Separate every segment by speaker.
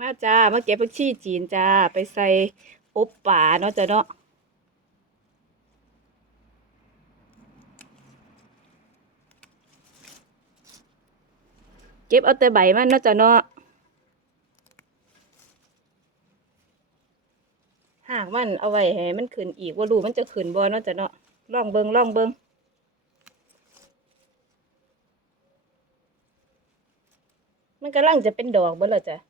Speaker 1: มาจ้ามาเก็บผักชีจีนจ้า ไปใส่อบป่าเนาะจ้ะเนาะเก็บเอาแต่ใบมันเนาะจ้ะเนาะหากมันเอาไว้ให้มันขึ้นอีกว่ารูมันจะขึ้นบ่เนาะจ้ะเนาะลองเบิงลองเบิงมันกำลังจะเป็นดอกบ่แล้วจ้ะ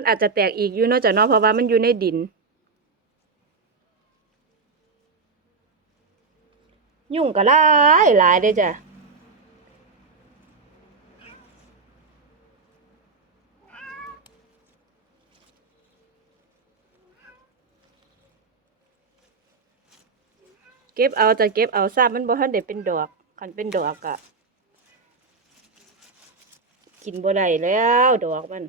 Speaker 1: มันอาจจะแตกอีกอยู่เนาะจ้ะเนาะเพราะว่ามันอยู่ในดิน ยุ่งก็หลายหลายเด้จ้ะเก็บเอาจะเก็บเอาทราบมันบ่ทันได้เป็นดอกคันเป็นดอกอะกินบ่ได้แล้วดอกมัน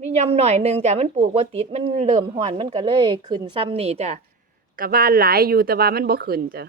Speaker 1: มียอมหน่อยหนึ่งจ้ะมันปลูกว่าติดมันเริ่มห่อนมันก็เลยขึ้นซ้ำนี่จ้ะกะว่านหลายอยู่แต่ว่ามันบ่ขึ้นจ้ะ